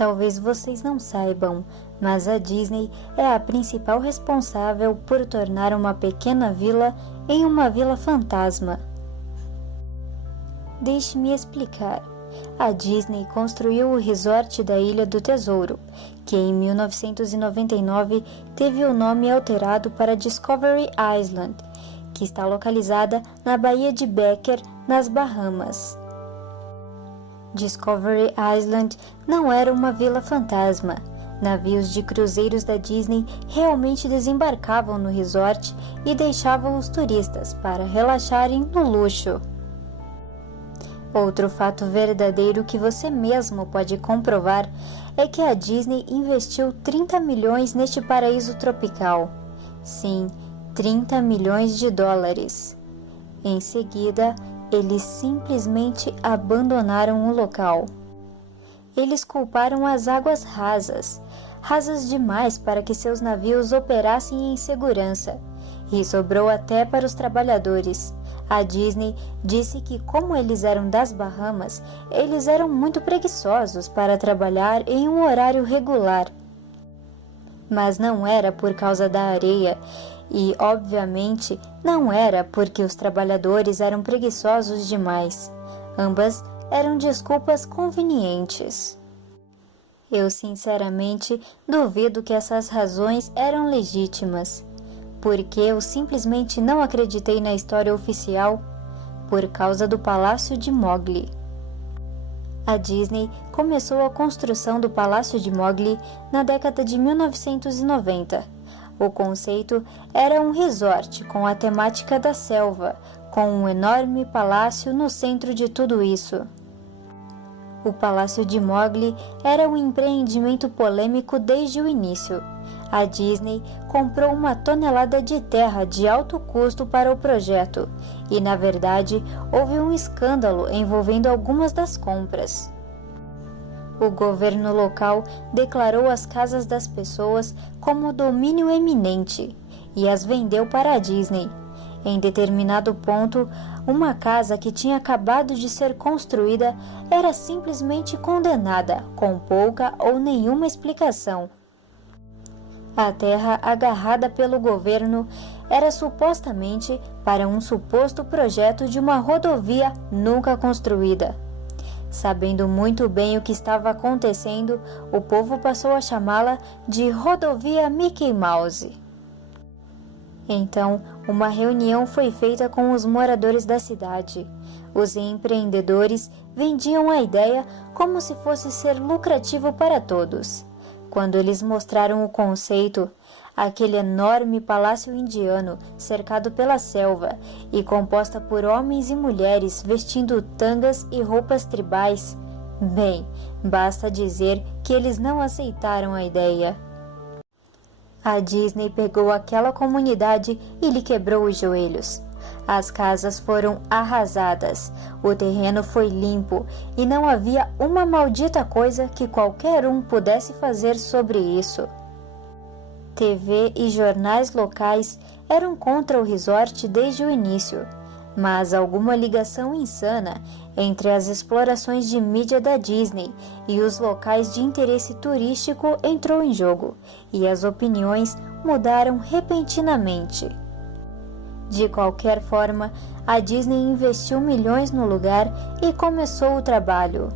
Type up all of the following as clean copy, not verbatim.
Talvez vocês não saibam, mas a Disney é a principal responsável por tornar uma pequena vila em uma vila fantasma. Deixe-me explicar. A Disney construiu o resort da Ilha do Tesouro, que em 1999 teve o nome alterado para Discovery Island, que está localizada na Baía de Becker, nas Bahamas. Discovery Island não era uma vila fantasma. Navios de cruzeiros da Disney realmente desembarcavam no resort e deixavam os turistas para relaxarem no luxo. Outro fato verdadeiro que você mesmo pode comprovar é que a Disney investiu 30 milhões neste paraíso tropical. Sim, 30 milhões de dólares. Em seguida, eles simplesmente abandonaram o local. Eles culparam as águas rasas demais para que seus navios operassem em segurança, e sobrou até para os trabalhadores. A Disney disse que, como eles eram das Bahamas, eles eram muito preguiçosos para trabalhar em um horário regular. Mas não era por causa da areia, e, obviamente, não era porque os trabalhadores eram preguiçosos demais. Ambas eram desculpas convenientes. Eu, sinceramente, duvido que essas razões eram legítimas. Porque eu simplesmente não acreditei na história oficial por causa do Palácio de Mowgli. A Disney começou a construção do Palácio de Mowgli na década de 1990. O conceito era um resort com a temática da selva, com um enorme palácio no centro de tudo isso. O Palácio de Mowgli era um empreendimento polêmico desde o início. A Disney comprou 1 tonelada de terra de alto custo para o projeto e, na verdade, houve um escândalo envolvendo algumas das compras. O governo local declarou as casas das pessoas como domínio eminente e as vendeu para a Disney. Em determinado ponto, uma casa que tinha acabado de ser construída era simplesmente condenada, com pouca ou nenhuma explicação. A terra agarrada pelo governo era supostamente para um suposto projeto de uma rodovia nunca construída. Sabendo muito bem o que estava acontecendo, o povo passou a chamá-la de Rodovia Mickey Mouse. Então, uma reunião foi feita com os moradores da cidade. Os empreendedores vendiam a ideia como se fosse ser lucrativo para todos. Quando eles mostraram o conceito, aquele enorme palácio indiano cercado pela selva e composta por homens e mulheres vestindo tangas e roupas tribais, bem, basta dizer que eles não aceitaram a ideia. A Disney pegou aquela comunidade e lhe quebrou os joelhos. As casas foram arrasadas, o terreno foi limpo e não havia uma maldita coisa que qualquer um pudesse fazer sobre isso. TV e jornais locais eram contra o resort desde o início, mas alguma ligação insana entre as explorações de mídia da Disney e os locais de interesse turístico entrou em jogo, e as opiniões mudaram repentinamente. De qualquer forma, a Disney investiu milhões no lugar e começou o trabalho.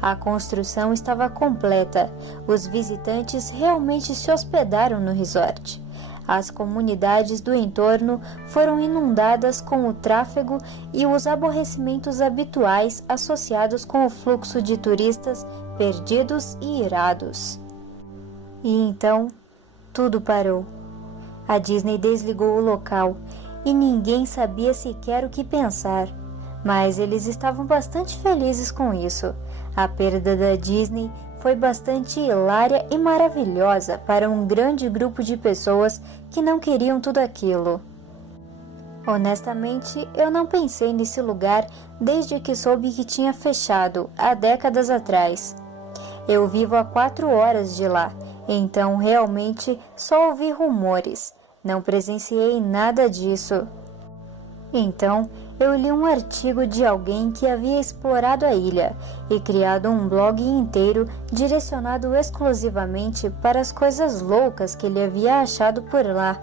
A construção estava completa, os visitantes realmente se hospedaram no resort. As comunidades do entorno foram inundadas com o tráfego e os aborrecimentos habituais associados com o fluxo de turistas perdidos e irados. E então, tudo parou. A Disney desligou o local e ninguém sabia sequer o que pensar, mas eles estavam bastante felizes com isso. A perda da Disney foi bastante hilária e maravilhosa para um grande grupo de pessoas que não queriam tudo aquilo. Honestamente, eu não pensei nesse lugar desde que soube que tinha fechado, há décadas atrás. Eu vivo a 4 horas de lá, então realmente só ouvi rumores. Não presenciei nada disso. Então, eu li um artigo de alguém que havia explorado a ilha e criado um blog inteiro direcionado exclusivamente para as coisas loucas que ele havia achado por lá.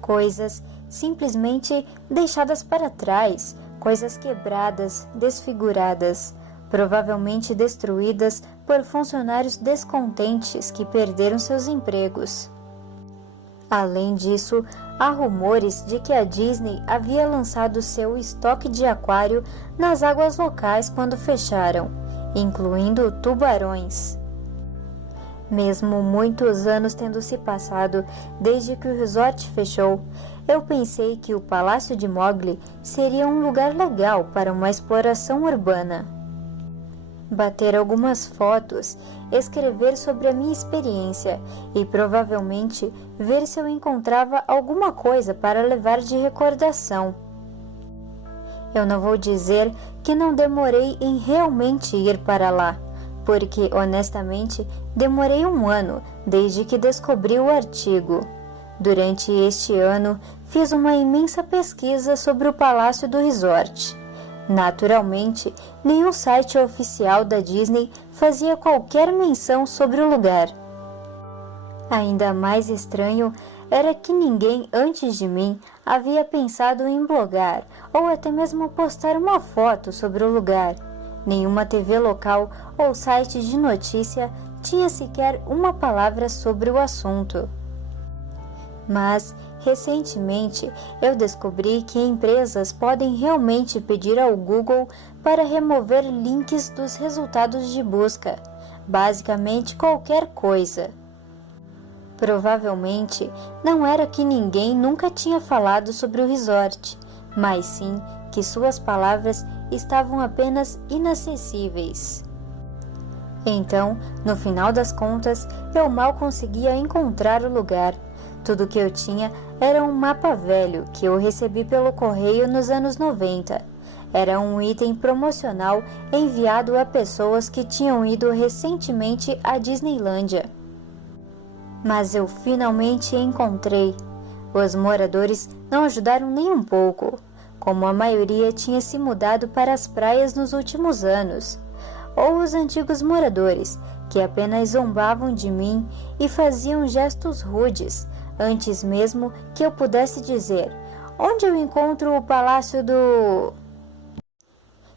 Coisas simplesmente deixadas para trás, coisas quebradas, desfiguradas, provavelmente destruídas por funcionários descontentes que perderam seus empregos. Além disso, há rumores de que a Disney havia lançado seu estoque de aquário nas águas locais quando fecharam, incluindo tubarões. Mesmo muitos anos tendo se passado desde que o resort fechou, eu pensei que o Palácio de Mowgli seria um lugar legal para uma exploração urbana. Bater algumas fotos, escrever sobre a minha experiência e provavelmente ver se eu encontrava alguma coisa para levar de recordação. Eu não vou dizer que não demorei em realmente ir para lá, porque honestamente demorei 1 ano desde que descobri o artigo. Durante este ano, fiz uma imensa pesquisa sobre o Palácio do Resort. Naturalmente, nenhum site oficial da Disney fazia qualquer menção sobre o lugar. Ainda mais estranho era que ninguém antes de mim havia pensado em blogar ou até mesmo postar uma foto sobre o lugar. Nenhuma TV local ou site de notícia tinha sequer uma palavra sobre o assunto. Mas, recentemente, eu descobri que empresas podem realmente pedir ao Google para remover links dos resultados de busca, basicamente qualquer coisa. Provavelmente, não era que ninguém nunca tinha falado sobre o resort, mas sim que suas palavras estavam apenas inacessíveis. Então, no final das contas, eu mal conseguia encontrar o lugar. Tudo que eu tinha era um mapa velho que eu recebi pelo correio nos anos 90. Era um item promocional enviado a pessoas que tinham ido recentemente à Disneylândia. Mas eu finalmente encontrei. Os moradores não ajudaram nem um pouco, como a maioria tinha se mudado para as praias nos últimos anos, ou os antigos moradores, que apenas zombavam de mim e faziam gestos rudes, antes mesmo que eu pudesse dizer: onde eu encontro o Palácio do...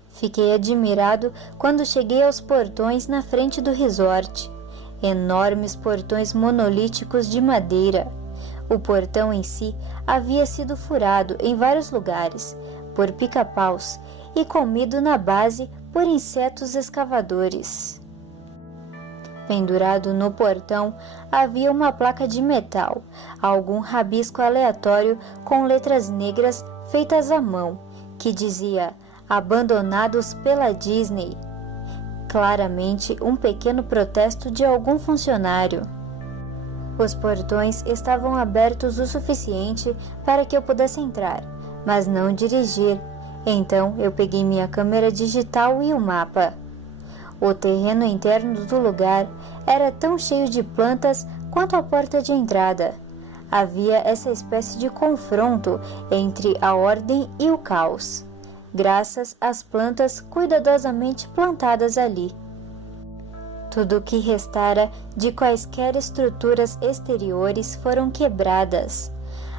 Fiquei admirado quando cheguei aos portões na frente do resort. Enormes portões monolíticos de madeira. O portão em si havia sido furado em vários lugares por pica-paus e comido na base por insetos escavadores. Pendurado no portão havia uma placa de metal, algum rabisco aleatório com letras negras feitas à mão, que dizia "Abandonados pela Disney". Claramente um pequeno protesto de algum funcionário. Os portões estavam abertos o suficiente para que eu pudesse entrar, mas não dirigir. Então eu peguei minha câmera digital e o mapa. O terreno interno do lugar era tão cheio de plantas quanto a porta de entrada. Havia essa espécie de confronto entre a ordem e o caos, graças às plantas cuidadosamente plantadas ali. Tudo o que restara de quaisquer estruturas exteriores foram quebradas.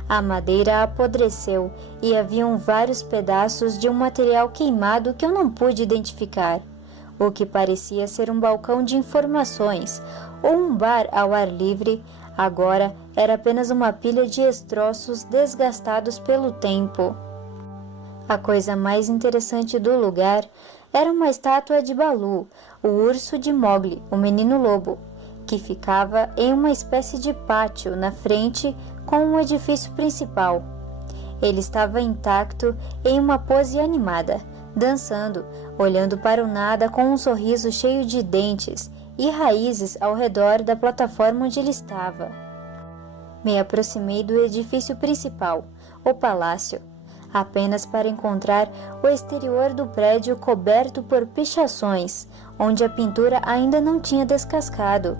A madeira apodreceu e haviam vários pedaços de um material queimado que eu não pude identificar. O que parecia ser um balcão de informações ou um bar ao ar livre, agora era apenas uma pilha de destroços desgastados pelo tempo. A coisa mais interessante do lugar era uma estátua de Baloo, o urso de Mowgli, o menino lobo, que ficava em uma espécie de pátio na frente com o edifício principal. Ele estava intacto em uma pose animada, dançando, olhando para o nada com um sorriso cheio de dentes e raízes ao redor da plataforma onde ele estava. Me aproximei do edifício principal, o palácio. apenas para encontrar o exterior do prédio coberto por pichações, onde a pintura ainda não tinha descascado.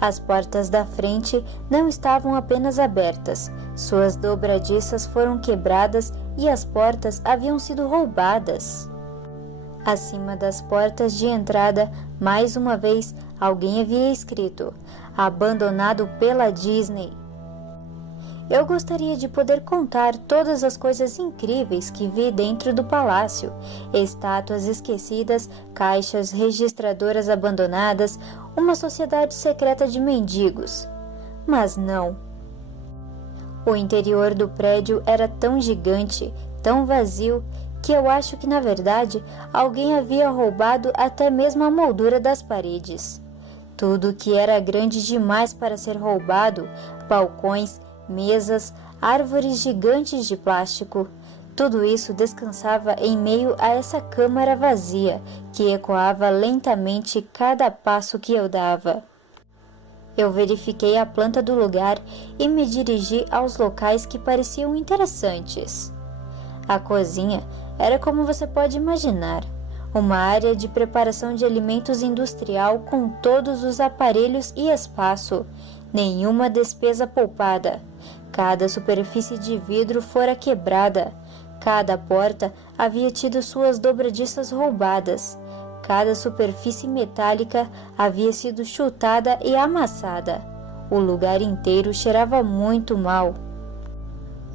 As portas da frente não estavam apenas abertas, suas dobradiças foram quebradas e as portas haviam sido roubadas. Acima das portas de entrada, mais uma vez, alguém havia escrito: "Abandonado pela Disney". Eu gostaria de poder contar todas as coisas incríveis que vi dentro do palácio: estátuas esquecidas, caixas registradoras abandonadas, uma sociedade secreta de mendigos. Mas não. O interior do prédio era tão gigante, tão vazio, que eu acho que, na verdade, alguém havia roubado até mesmo a moldura das paredes. Tudo que era grande demais para ser roubado, balcões, mesas, árvores gigantes de plástico, tudo isso descansava em meio a essa câmara vazia que ecoava lentamente cada passo que eu dava. Eu verifiquei a planta do lugar e me dirigi aos locais que pareciam interessantes. A cozinha era como você pode imaginar, uma área de preparação de alimentos industrial com todos os aparelhos e espaço, nenhuma despesa poupada. Cada superfície de vidro fora quebrada, cada porta havia tido suas dobradiças roubadas, cada superfície metálica havia sido chutada e amassada. O lugar inteiro cheirava muito mal.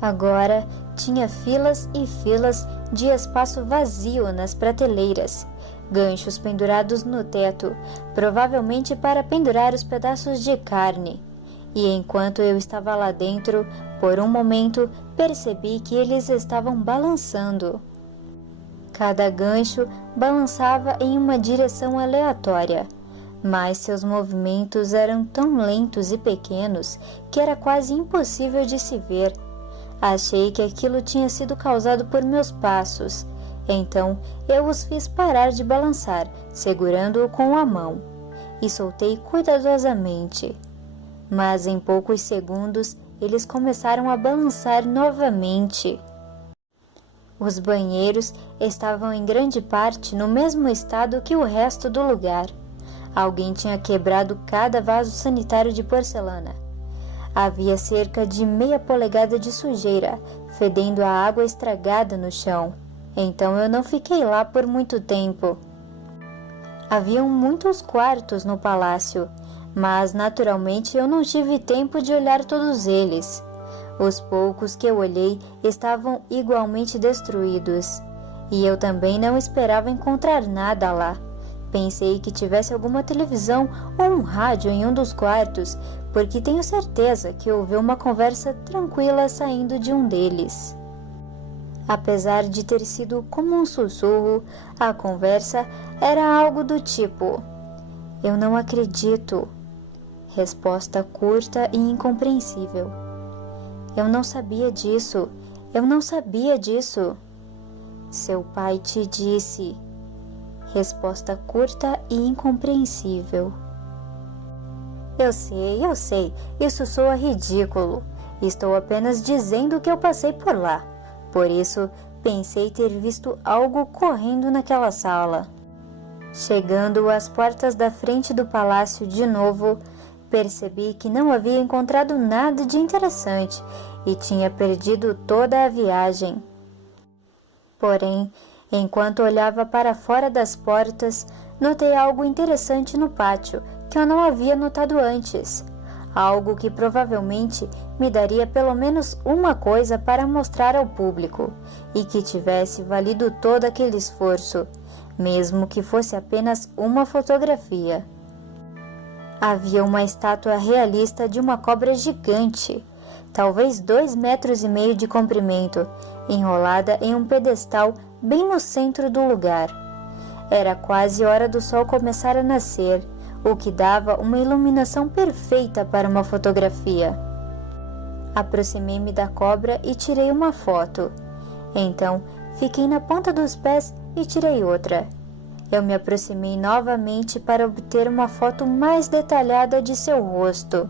Agora tinha filas e filas de espaço vazio nas prateleiras, ganchos pendurados no teto, provavelmente para pendurar os pedaços de carne. E enquanto eu estava lá dentro, por um momento percebi que eles estavam balançando. Cada gancho balançava em uma direção aleatória, mas seus movimentos eram tão lentos e pequenos que era quase impossível de se ver. Achei que aquilo tinha sido causado por meus passos, então eu os fiz parar de balançar, segurando-o com a mão, e soltei cuidadosamente. Mas em poucos segundos eles começaram a balançar novamente. Os banheiros estavam em grande parte no mesmo estado que o resto do lugar. Alguém tinha quebrado cada vaso sanitário de porcelana. Havia cerca de meia polegada de sujeira, fedendo a água estragada no chão. Então eu não fiquei lá por muito tempo. Haviam muitos quartos no palácio, mas naturalmente eu não tive tempo de olhar todos eles. Os poucos que eu olhei estavam igualmente destruídos, e eu também não esperava encontrar nada lá. Pensei que tivesse alguma televisão ou um rádio em um dos quartos, porque tenho certeza que ouvi uma conversa tranquila saindo de um deles. Apesar de ter sido como um sussurro, a conversa era algo do tipo: "Eu não acredito." Resposta curta e incompreensível. "Eu não sabia disso. Eu não sabia disso." "Seu pai te disse." Resposta curta e incompreensível. Eu sei, isso soa ridículo. Estou apenas dizendo que eu passei por lá. Por isso, pensei ter visto algo correndo naquela sala. Chegando às portas da frente do palácio de novo, percebi que não havia encontrado nada de interessante e tinha perdido toda a viagem. Porém, enquanto olhava para fora das portas, notei algo interessante no pátio que eu não havia notado antes. Algo que provavelmente me daria pelo menos uma coisa para mostrar ao público e que tivesse valido todo aquele esforço, mesmo que fosse apenas uma fotografia. Havia uma estátua realista de uma cobra gigante, talvez 2,5 metros de comprimento, enrolada em um pedestal bem no centro do lugar. Era quase hora do sol começar a nascer, o que dava uma iluminação perfeita para uma fotografia. Aproximei-me da cobra e tirei uma foto. Então, fiquei na ponta dos pés e tirei outra. Eu me aproximei novamente para obter uma foto mais detalhada de seu rosto.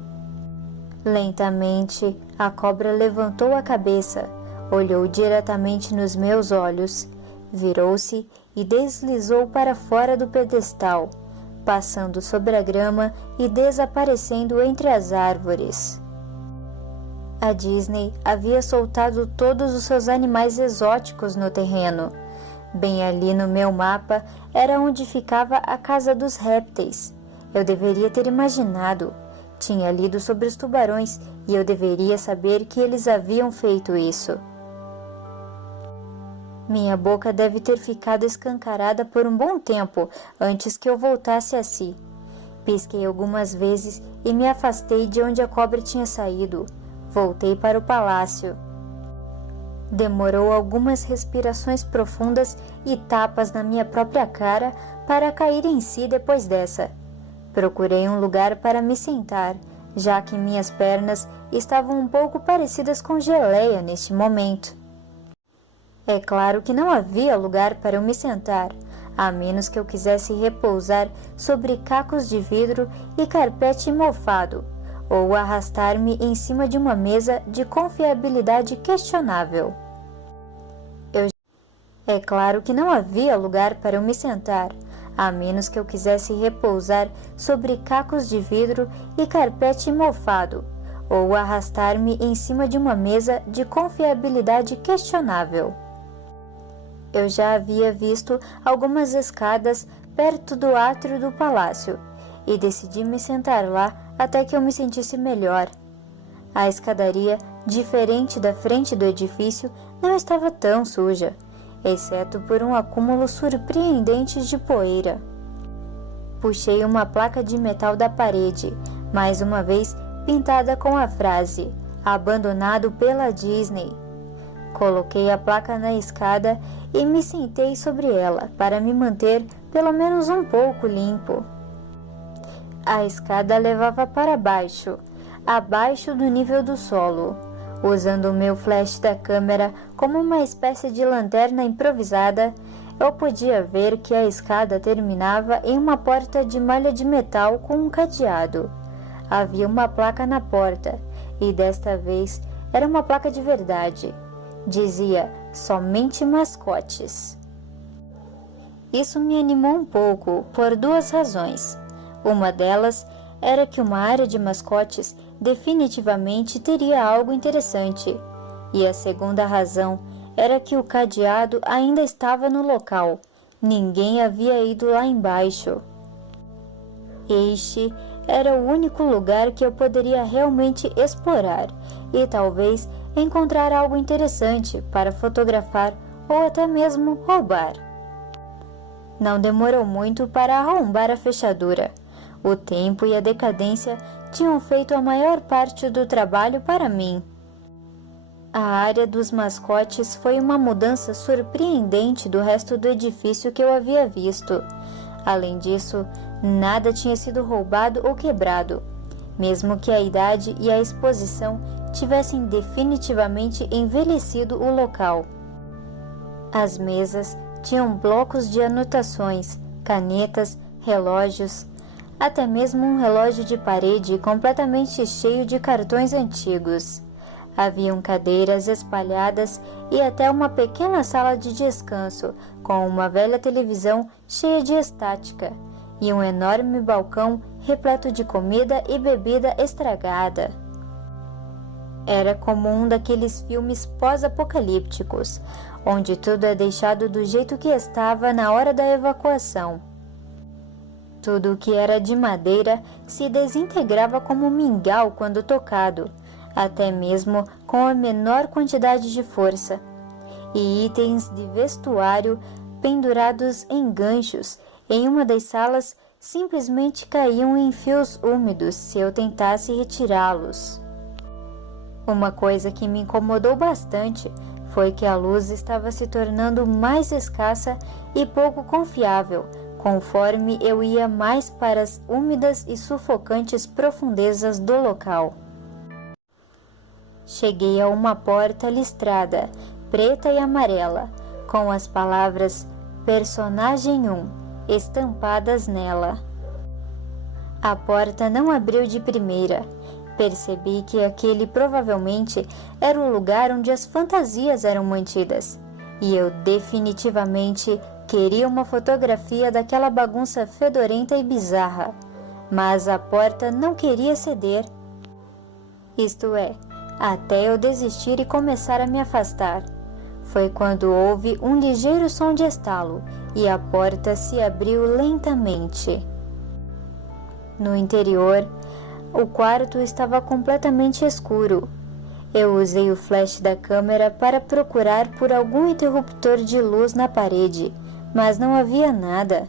Lentamente, a cobra levantou a cabeça, Olhou diretamente nos meus olhos, virou-se e deslizou para fora do pedestal, passando sobre a grama e desaparecendo entre as árvores. A Disney havia soltado todos os seus animais exóticos no terreno. Bem ali no meu mapa era onde ficava a casa dos répteis. Eu deveria ter imaginado. Tinha lido sobre os tubarões e eu deveria saber que eles haviam feito isso. Minha boca deve ter ficado escancarada por um bom tempo antes que eu voltasse a si. Pisquei algumas vezes e me afastei de onde a cobra tinha saído. Voltei para o palácio. Demorou algumas respirações profundas e tapas na minha própria cara para cair em si depois dessa. Procurei um lugar para me sentar, já que minhas pernas estavam um pouco parecidas com geleia neste momento. É claro que não havia lugar para eu me sentar, a menos que eu quisesse repousar sobre cacos de vidro e carpete mofado, ou arrastar-me em cima de uma mesa de confiabilidade questionável. É claro que não havia lugar para eu me sentar, a menos que eu quisesse repousar sobre cacos de vidro e carpete mofado, ou arrastar-me em cima de uma mesa de confiabilidade questionável. Eu já havia visto algumas escadas perto do átrio do palácio e decidi me sentar lá até que eu me sentisse melhor. A escadaria, diferente da frente do edifício, não estava tão suja, exceto por um acúmulo surpreendente de poeira. Puxei uma placa de metal da parede, mais uma vez pintada com a frase "Abandonado pela Disney". Coloquei a placa na escada e me sentei sobre ela para me manter pelo menos um pouco limpo. A escada levava para baixo, abaixo do nível do solo. Usando o meu flash da câmera como uma espécie de lanterna improvisada, eu podia ver que a escada terminava em uma porta de malha de metal com um cadeado. Havia uma placa na porta, e desta vez era uma placa de verdade. Dizia "Somente mascotes". Isso me animou um pouco por duas razões. Uma delas era que uma área de mascotes definitivamente teria algo interessante, e a segunda razão era que o cadeado ainda estava no local. Ninguém havia ido lá embaixo. Este era o único lugar que eu poderia realmente explorar e talvez encontrar algo interessante para fotografar ou até mesmo roubar. Não demorou muito para arrombar a fechadura. O tempo e a decadência tinham feito a maior parte do trabalho para mim. A área dos mascotes foi uma mudança surpreendente do resto do edifício que eu havia visto. Além disso, nada tinha sido roubado ou quebrado, mesmo que a idade e a exposição tivessem definitivamente envelhecido o local. As mesas tinham blocos de anotações, canetas, relógios, até mesmo um relógio de parede completamente cheio de cartões antigos. Haviam cadeiras espalhadas e até uma pequena sala de descanso com uma velha televisão cheia de estática e um enorme balcão repleto de comida e bebida estragada. Era como um daqueles filmes pós-apocalípticos, onde tudo é deixado do jeito que estava na hora da evacuação. Tudo o que era de madeira se desintegrava como mingau quando tocado, até mesmo com a menor quantidade de força, e itens de vestuário pendurados em ganchos em uma das salas simplesmente caíam em fios úmidos se eu tentasse retirá-los. Uma coisa que me incomodou bastante foi que a luz estava se tornando mais escassa e pouco confiável conforme eu ia mais para as úmidas e sufocantes profundezas do local. Cheguei a uma porta listrada, preta e amarela, com as palavras "Personagem 1" estampadas nela. A porta não abriu de primeira. Percebi que aquele provavelmente era o lugar onde as fantasias eram mantidas, e eu definitivamente queria uma fotografia daquela bagunça fedorenta e bizarra, mas a porta não queria ceder. Isto é, até eu desistir e começar a me afastar. Foi quando houve um ligeiro som de estalo e a porta se abriu lentamente. No interior, o quarto estava completamente escuro. Eu usei o flash da câmera para procurar por algum interruptor de luz na parede, mas não havia nada.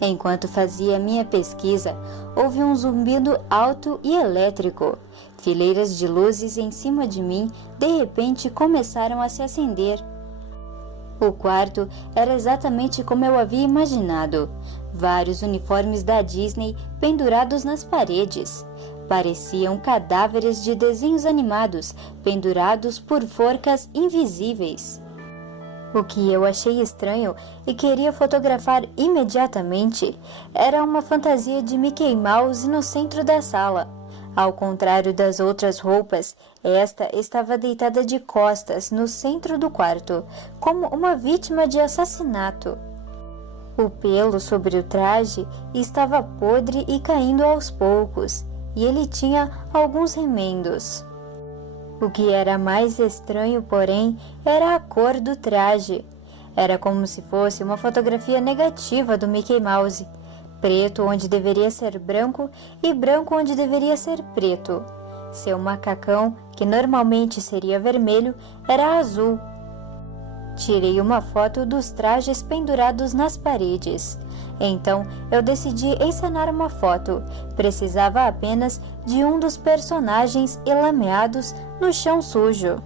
Enquanto fazia minha pesquisa, houve um zumbido alto e elétrico. Fileiras de luzes em cima de mim de repente começaram a se acender. O quarto era exatamente como eu havia imaginado. Vários uniformes da Disney pendurados nas paredes. Pareciam cadáveres de desenhos animados, pendurados por forcas invisíveis. O que eu achei estranho e queria fotografar imediatamente era uma fantasia de Mickey Mouse no centro da sala. Ao contrário das outras roupas, esta estava deitada de costas no centro do quarto, como uma vítima de assassinato. O pelo sobre o traje estava podre e caindo aos poucos, e ele tinha alguns remendos. O que era mais estranho, porém, era a cor do traje. Era como se fosse uma fotografia negativa do Mickey Mouse. Preto onde deveria ser branco e branco onde deveria ser preto. Seu macacão, que normalmente seria vermelho, era azul. Tirei uma foto dos trajes pendurados nas paredes. Então eu decidi encenar uma foto. Precisava apenas de um dos personagens elameados no chão sujo.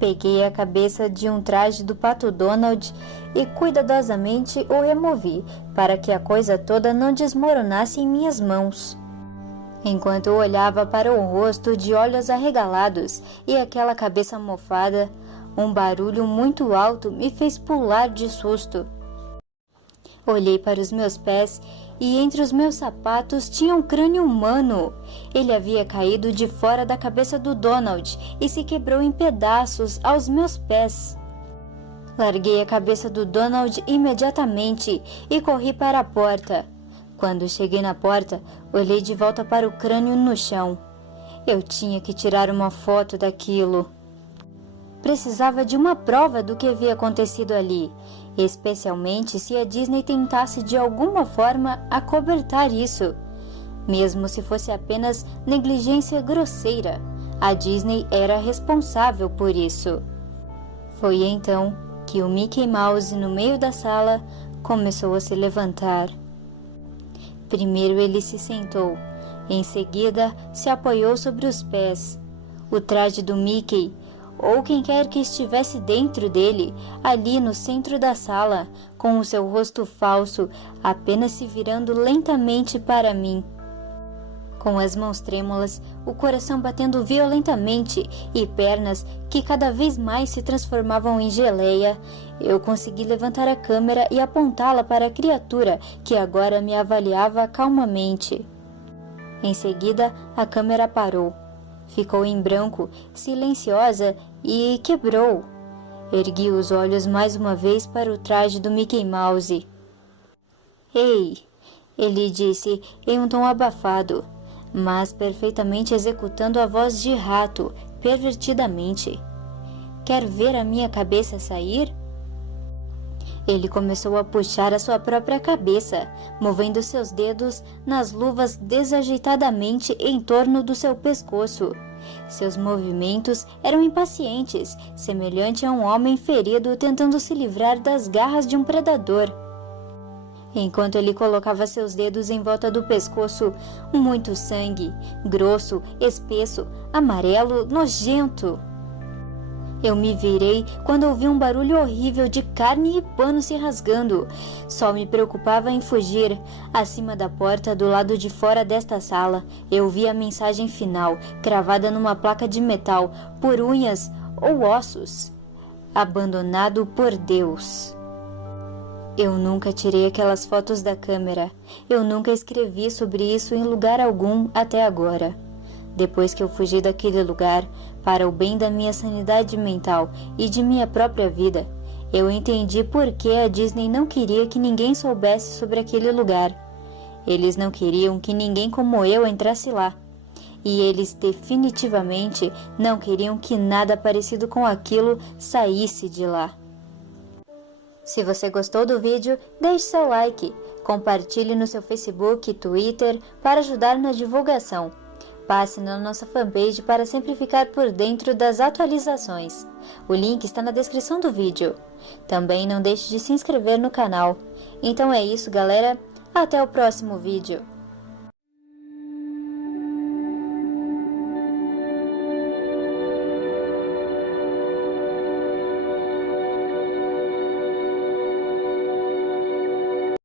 Peguei a cabeça de um traje do Pato Donald e cuidadosamente o removi, para que a coisa toda não desmoronasse em minhas mãos. Enquanto eu olhava para o rosto de olhos arregalados e aquela cabeça mofada, um barulho muito alto me fez pular de susto. Olhei para os meus pés e entre os meus sapatos tinha um crânio humano. Ele havia caído de fora da cabeça do Donald e se quebrou em pedaços aos meus pés. Larguei a cabeça do Donald imediatamente e corri para a porta. Quando cheguei na porta, olhei de volta para o crânio no chão. Eu tinha que tirar uma foto daquilo. Precisava de uma prova do que havia acontecido ali, especialmente se a Disney tentasse de alguma forma acobertar isso. Mesmo se fosse apenas negligência grosseira, a Disney era responsável por isso. Foi então que o Mickey Mouse no meio da sala começou a se levantar. Primeiro ele se sentou, em seguida se apoiou sobre os pés. O traje do Mickey, ou quem quer que estivesse dentro dele, ali no centro da sala, com o seu rosto falso, apenas se virando lentamente para mim. Com as mãos trêmulas, o coração batendo violentamente e pernas que cada vez mais se transformavam em geleia, eu consegui levantar a câmera e apontá-la para a criatura que agora me avaliava calmamente. Em seguida, a câmera parou. Ficou em branco, silenciosa e quebrou. Ergui os olhos mais uma vez para o traje do Mickey Mouse. "Ei!" ele disse em um tom abafado, mas perfeitamente executando a voz de rato, pervertidamente. "Quer ver a minha cabeça sair?" Ele começou a puxar a sua própria cabeça, movendo seus dedos nas luvas desajeitadamente em torno do seu pescoço. Seus movimentos eram impacientes, semelhante a um homem ferido tentando se livrar das garras de um predador. Enquanto ele colocava seus dedos em volta do pescoço, muito sangue, grosso, espesso, amarelo, nojento. Eu me virei quando ouvi um barulho horrível de carne e pano se rasgando. Só me preocupava em fugir. Acima da porta, do lado de fora desta sala, eu vi a mensagem final, cravada numa placa de metal, por unhas ou ossos. "Abandonado por Deus." Eu nunca tirei aquelas fotos da câmera. Eu nunca escrevi sobre isso em lugar algum até agora. Depois que eu fugi daquele lugar, para o bem da minha sanidade mental e de minha própria vida, eu entendi por que a Disney não queria que ninguém soubesse sobre aquele lugar. Eles não queriam que ninguém como eu entrasse lá. E eles definitivamente não queriam que nada parecido com aquilo saísse de lá. Se você gostou do vídeo, deixe seu like, compartilhe no seu Facebook e Twitter para ajudar na divulgação. Passe na nossa fanpage para sempre ficar por dentro das atualizações. O link está na descrição do vídeo. Também não deixe de se inscrever no canal. Então é isso, galera. Até o próximo vídeo.